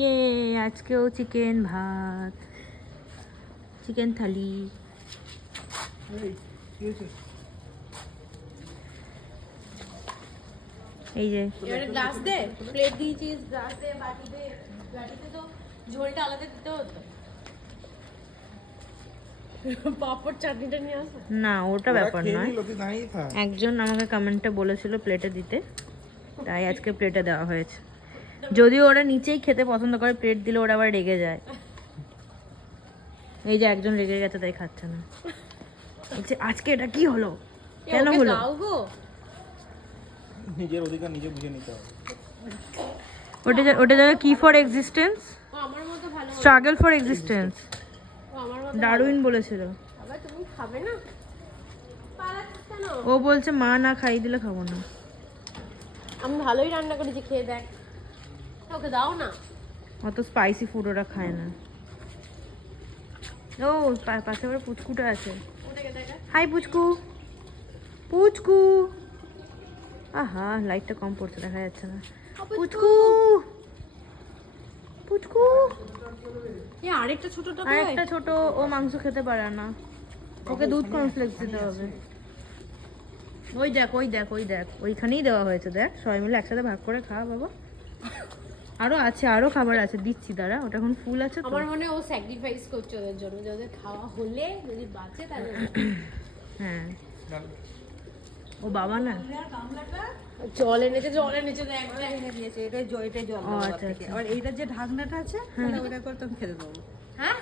ইয়ে আজকেও চিকেন ভাত, চিকেন থালি। এই যে এবারে গ্লাস দে, প্লেট দিয়েছিস, গ্লাস দে, বাটি দে। বাটিতে তো ঝোলটা আলাদা দিতে হতো। পাপড় চাটনিটা নিয়ে আসো। না, ওটা ব্যাপার নয়। একজন আমাকে কমেন্টে বলেছিল প্লেটে দিতে, তাই আজকে প্লেটে দেওয়া হয়েছে। যদিও ওরা নিচেই খেতে পছন্দ করে, প্লেট দিলে ওরা আবার রেগে যায়। এই যে একজন রেগে গেছে, তাই খাচ্ছে না। বলছে আজকে এটা কি হলো, কেন হলো? নিজের অধিকার নিজে বুঝে নিতে হবে। ওটা যাবে কি ফর এক্সিস্টেন্স, আমার মতো ভালো। স্ট্রাগল ফর এক্সিস্টেন্স, আমার মতো ডারউইন বলেছিল। আবার তুমি খাবে না? পালাচ্ছিস কেন? ও বলছে মা না খাইয়ে দিলে খাবো না। আমি ভালোই রান্না করেছি, খেয়ে দেখ। ওকে দাও না। অত স্পাইসি ফুড ওরা খায় না। ও পাশে আবার পুচকুটা আছে। ওটাকে দেখা। হাই পুচকু, পুচকু। আহা লাইটটা কম পড়ছে, দেখা যাচ্ছে না। পুচকু, পুচকু। এই আরেকটা ছোটটা আর একটা ছোট, ও মাংস খেতে পারে না, ওকে দুধ কর্নফ্লেক্স দিতে হবে। ওই দেখ ওই দেখ ওই দেখ, ওইখানেই দেওয়া হয়েছে, দেখ সবাই মিলে একসাথে ভাগ করে খা বাবা। আরো আছে, আরো খাবার আছে, দিচ্ছি দাঁড়া। ওটা এখন ফুল আছে তো। আমার মনে হয় ও স্যাক্রিফাইস করছে ওদের জন্য, যে ওদের খাওয়া হলে যদি বাঁচে তাহলে। হ্যাঁ, ও বাবা না। জল এনেছে দেখ। ও আচ্ছা আচ্ছা। আর এইটা যে ঢাকনাটা আছে ওটা করে তুমি খেতে দেবো। হ্যাঁ,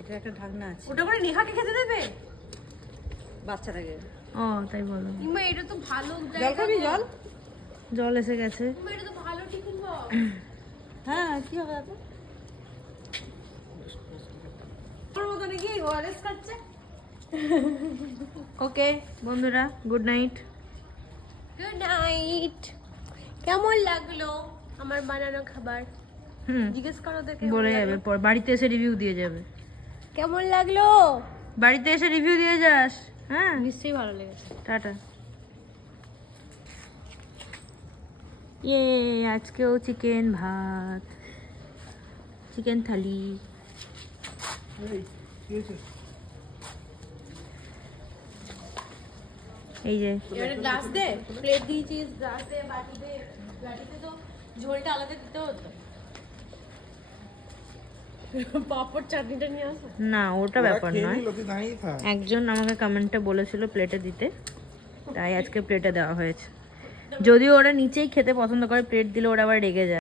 এটা একটা ঢাকনা আছে ওটা করে নেহাকে খেতে দেবে? বাচ্চাটাকে। ও তাই বলো। কিংবা এটা তো ভালো জল খাবি জল? জল এসে গেছে। কিংবা এটা তো ভালো টিফিন বক্স। হ্যাঁ কি হবে তাতে? তোর মতো নাকি ওআরএস খাচ্ছে? ওকে বন্ধুরা, গুড নাইট। Good night. কেমন লাগলো আমার বানানো খাবার? জিজ্ঞেস করো দেখে। বলে যাবে পর, বাড়িতে এসে রিভিউ দিয়ে যাবে। কেমন লাগলো? বাড়িতে এসে রিভিউ দিয়ে যাস। হ্যাঁ, নিশ্চয়ই ভালো লেগেছে। টাটা। ইয়ে আজকেও চিকেন ভাত, চিকেন থালি। এই যে এবারে গ্লাস দে, প্লেট দিয়েছিস, গ্লাস দে, বাটি দে। বাটিতে তো ঝোলটা আলাদা দিতে হতো। পাপড় চাটনিটা নিয়ে আসো। না, ওটা ব্যাপার নয়। একজন আমাকে কমেন্টে বলেছিল প্লেটে দিতে, তাই আজকে প্লেটে দেওয়া হয়েছে। যদিও ওরা নিচেই খেতে পছন্দ করে, প্লেট দিলে ওরা আবার রেগে যায়।